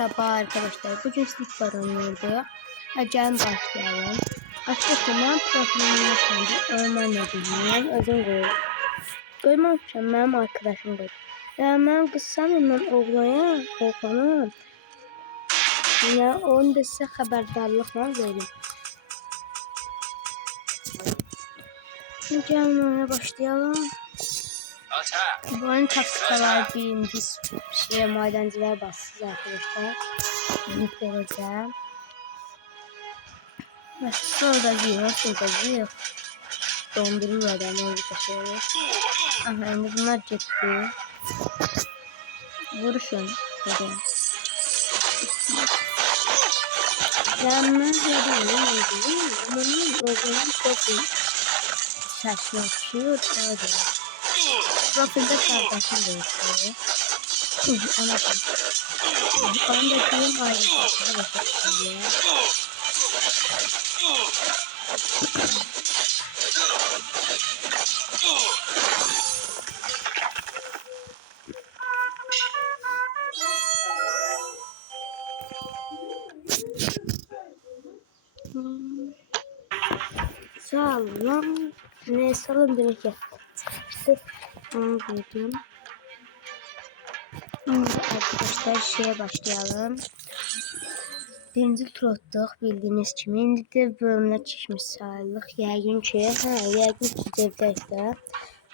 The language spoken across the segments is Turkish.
Merhaba arkadaşlar. Bugün Sleep Bar oynuyorduk. Gelin başlayalım. Açıkçası ben profilimi yapmadım. Ömer ne bileyim. Özüm koyuyorum. Koymamışım. Benim arkadaşım koydu. Ben kızsam ben oğlanım. Ya onu da size haberdarlıkla vereyim. Gelin başlayalım. Bu oyun taktikalar birinci madenciler bassız arkadaşlar. Link vereceğim. Sonra da dondurur adamı orada şöyle. Aha şimdi bunlar ciddi. Vuruşun. Hadi. Yanına hadi neydi? Amanın oğlum çok iyi. Şaşlaşıyor. Hadi. Profilde kardeşim değişiyor. Ona bak. Onun da film ayrıca bakıyor. Sağlam. Ne sağlam demek ya. İşte onu buldum. Arkadaşlar şeye başlayalım. Birinci tur attık bildiğiniz gibi. İndi de bölümler çişmiş sağlık. Yəqin ki, devdəkdə.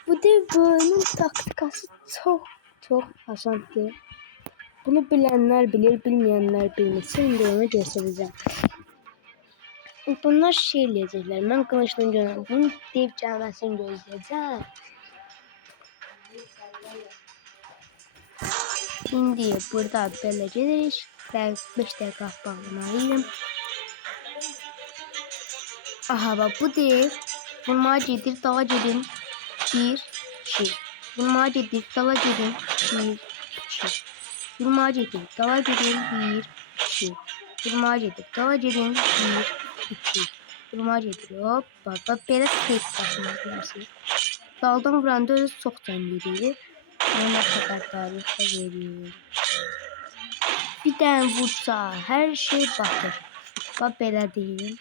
Bu dev bölümün taktikası çok asandır. Bunu bilenler bilir, bilmeyenler bilmez. Şimdi onu göstereceğim. Bunlar şey eləyəcəklər. Mən qılıncla görürüm. Bunu dev gəlməsini gözləyəcəm. Şimdi burada belə gedirik. 5 dəqiqə bağlamalıyım. Aha bak bu dev. Vurmağa gedir, dala gedin. 1, 2. Vurmağa gedir, dala gedin. 1, 2. Vurmağa gedir, dala gedin. 1, 2. Vurmağa gedir, dala gedin. 1, 2. Vurmağa gedir. Hop bak belə tek başına bilərsiniz. Daldan vuranda özü çox can verir. Ona xəbərdarlıq da verir. Bir dənə vursa hər şey batır. Bax belə deyim.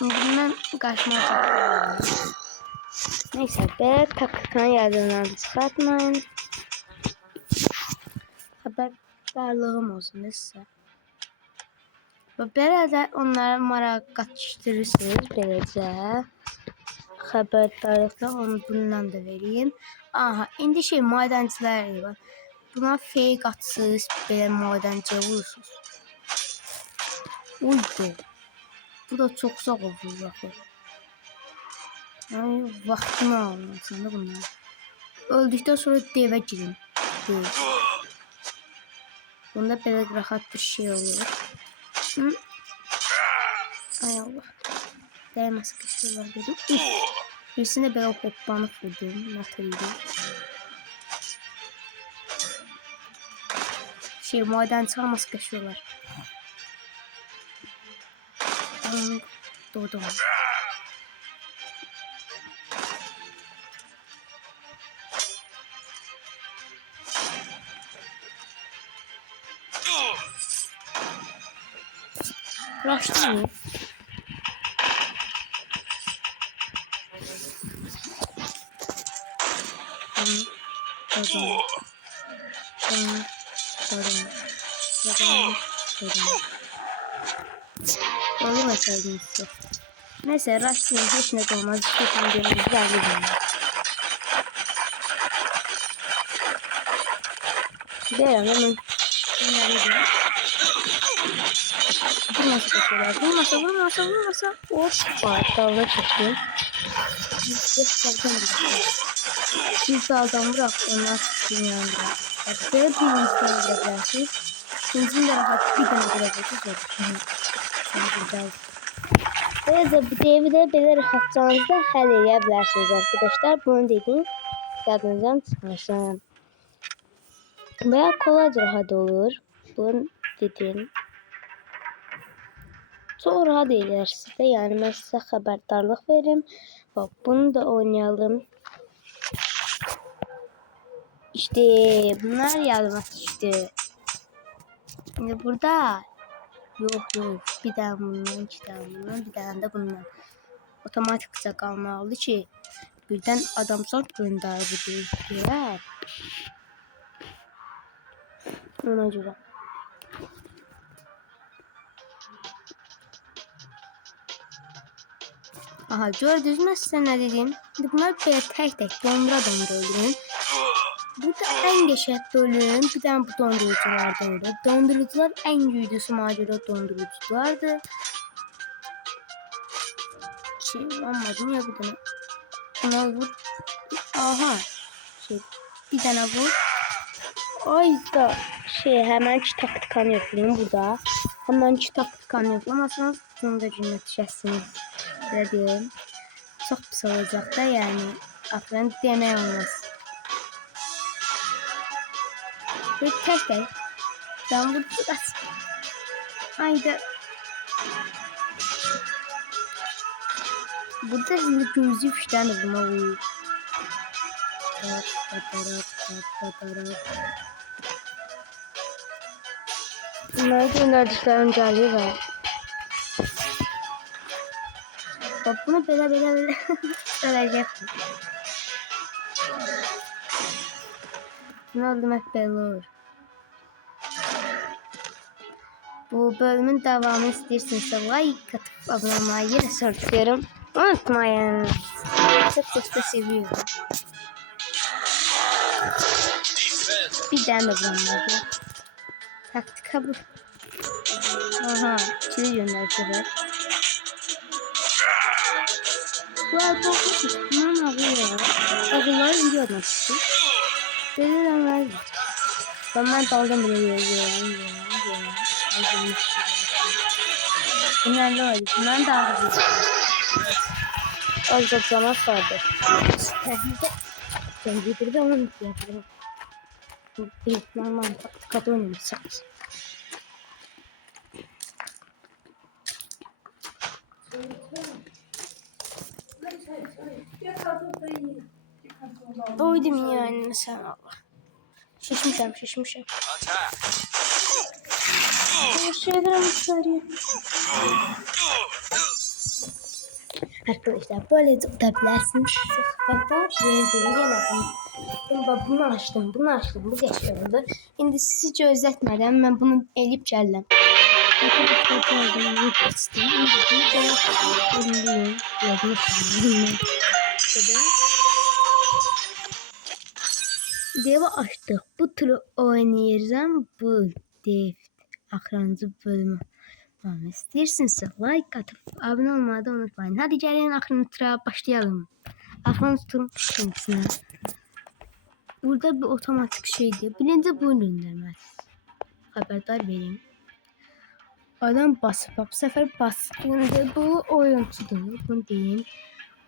Bundan kaçmaya çalışıyorum. Neyse be takıkan yardımdan çıkartmayın. Haberdarlığım olsun size. Böylece onlara maraq qaçışdırırsınız. Böylece haberdarlıqda onu bundan da vereyim. Aha indi şey madenciler var. Buna fake atsız belə madenciyə vurursunuz. Uydu. Bu da çok sağ olur bakın. Ay vaktimi almasın da bunlar. Öldükten sonra deve girin. Dev. Bunda belə rahat bir şey olur. Hı? Ay Allah. Değmez kışıyorlar dedim. Birisine belə hoppanıp vurdum. Natırıydı. Şey maden çalmaz kaçıyorlar. Doğdum. Rush'ta mı? Olur mesela işte. Neyse Rush'ta hiç ne olmaz. İstediğim yerine geldi. Gidelim hemen. Vurmasa. Hoppa dalga çekeyim. Biz daldan bırak onlar sıkın yanında. Bak böyle bir insan gidebilirsiniz. İkinci de rahat bir tane gidebilirsiniz. Böylece bu devi de böyle rahatcanızda həll edebilirsiniz arkadaşlar. Bunu dedim. Yadınızdan çıxmasın. Veya kolayca rahat olur. Bunu dedim. Çok rahat eder sizde. Yani ben size haberdarlık veririm. Bak bunu da oynayalım. İşte bunlar yazmak işte. Şimdi burada yok. Bir tane bundan, iki tane bundan, bir tane de bundan. Otomatik kısa kalmalı ki birden adamsan gönder bu diye. Ona göre. Aha gördünüz mü size ne dedim? Şimdi bunlar böyle tek dondura öldürün. Burada en geçer bölüm bir tane bu donduruculardan öyle. Dondurucular en güçlüsü macera donduruculardı. Olmadı niye bu tane? Buna vur. Aha. Bir tane vur. Ay da hemen taktikanı yapayım burada. Hemen taktikanı yapamazsanız bunu da cümletişesiniz. Dedim. Çok pis olacak da yani. Aklın demeye olmaz. Ve tek. Ben burada biraz. Haydi. Burada şimdi gözü fişten buna uyuyor. Bunları gönderdikler önceliği var. Bak bunu böyle söyleyecek. Bunu öldürmek belli olur. Bu bölümün devamı istiyorsanız like atıp abone olmayı yine söylüyorum. Unutmayın. Çok da seviyorum. Bir tane bulamadı. Taktika bu. Aha, çiğ gönderdiler. Bu arada bunun ağrıyor. Ağrılar iyi olmuştu. Deliren verdi. Ben daldım bile yiyorum. Bunlar da öyle. Bunlar da ağrıyor. Az da cana sardı. Ben getirdim onu yapıyorum. Bir normal taktikada oynamışsınız. Doydum yani sen Allah. Şişmişim. Arkadaşlar böyle tutabilirsiniz. Fakat verdiğim gene bunu açtım. Bu geçiyordu. Şimdi sizi gözletmeden ben bunu elip geldim. Arkadaşlar gördüğünüz Devi açtık. Bu türü oynayacağım. Bu dev akranıcı bölümü. Ama isterseniz like atıp abone olmayı da unutmayın. Hadi gelin akranıcıya başlayalım. Aklınızı tutun kendisine. Burada bir otomatik şeydi. Bilince bunu göndermez. Haberdar vereyim. Adam basıp bu sefer basınca bu oyuncudur. Bunu diyeyim.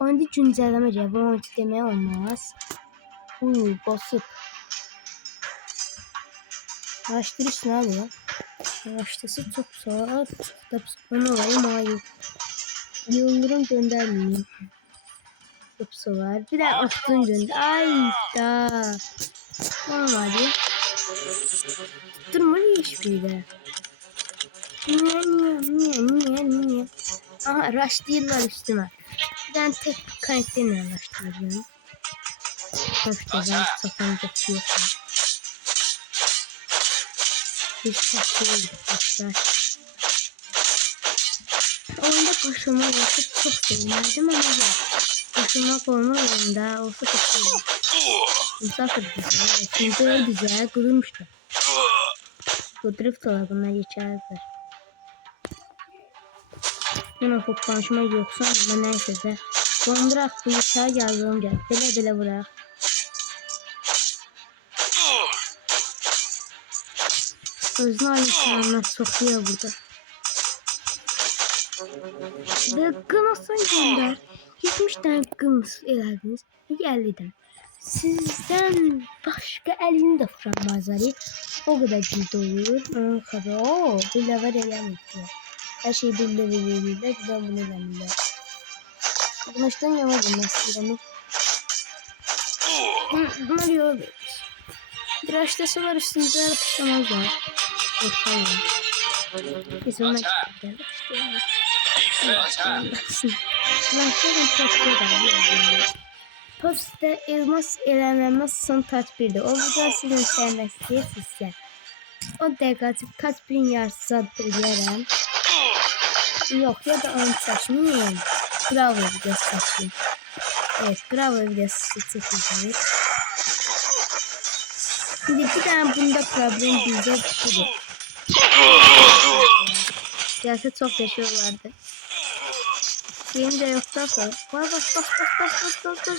Onda güncelleme bu oyuncu demeye olmaz. Basıp. Araştırış ne oluyor? Araştırısı çok zor. Onu olayım hayır. Yıldırım göndermeyeyim. Hepsi var. Bir de attın gönder. Ay da. Olmadı. Durmalı hiçbir de. Niye? Aha rush değiller üstüme. Ben tek karakterini araştırıyorum. Köfteden satanacak bir yok. Bir şey arkadaşlar. Oyunda koşulma olsa çok sevinirdim ama yok. Koşulmak olma oyunda olsa çok sevinirdim. Misafir güzel. Çünkü öyle güzel kurulmuştu. Bu drift dolabına geçerler. Hemen çok konuşma yoksa ama neyse de. Dondurak bu yatağa yazdım gel. Bele bırak. Özünü ayıklarına sokuyor burada. Kınasın gönder. 70 tane kınası elədiniz. 50'den. Sizden başka elini de fırlanmazları. O kadar ciddi olur. Ooo. Bir level eləməkdir. Her şeyi bir level verirler. Bir de bunu eləmirlər. Baştan yavaşım nasıl Bunlar yol verir. Bir açtasalar üstünde yapışamazlar. Ortaya. Biz ona gidelim. Lakin çok güzel. Postda elmas eləmemiz son tədbirdir. O video sizin sevmək istəyirsinizsə, o dəqiqə kaç birin yarısı zad eləyərəm. Yox, ya da onu çəkməyim. Bravo videosu çəkeyim. Evet, bravo videosu çəkəcəyik. Şimdi bir tane bunda problem bizde budur. Gelse çok yaşıyorlardı. Benim de yoksa sonra. Bas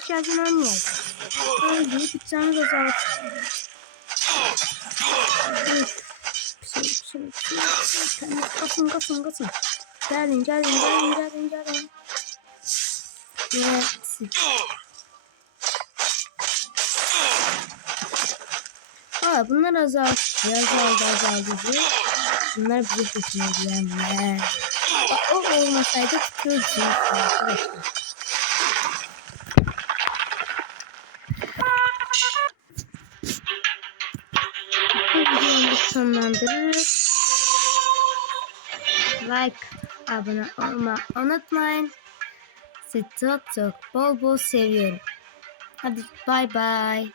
gelsin oynayalım. Öyle bir tane de zaten. Kasın. Gelin. Evet. Aa, bunlar azaldı. Bunlar bize seçmediler. O olmasaydı tutuyordu arkadaşlar. Bu videomu sonlandırırız. Like, abone olmayı unutmayın. Sizi çok bol seviyorum. Hadi bye.